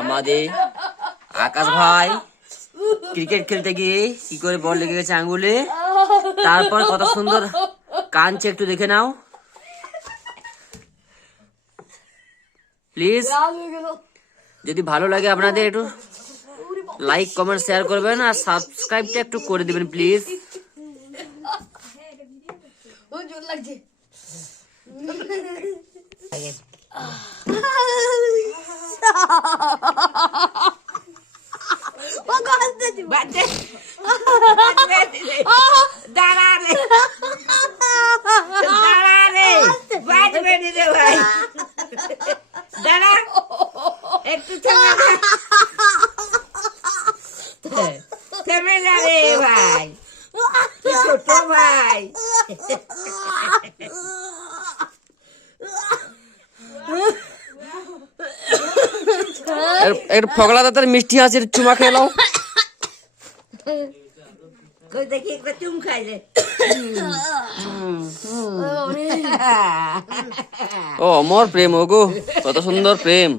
আমাদের আকাশ ভাই ক্রিকেট খেলতে গিয়ে কি করে বল লেগে গেছে আঙ্গুলে, তারপর কত সুন্দর কাঁদছে, একটু দেখে নাও প্লিজ। যদি ভালো লাগে আপনাদের একটু লাইক কমেন্ট শেয়ার করবেন আর সাবস্ক্রাইবটা একটু করে দিবেন প্লিজ। একটু থেমে যা রে ভাই, ছোট ভাই। একটু ফগলা দাঁতের মিষ্টি হাসির চুমা খেলাও। দেখি একবার চুম খাইলে। ও মোর প্রেম, ওগো কত সুন্দর প্রেম।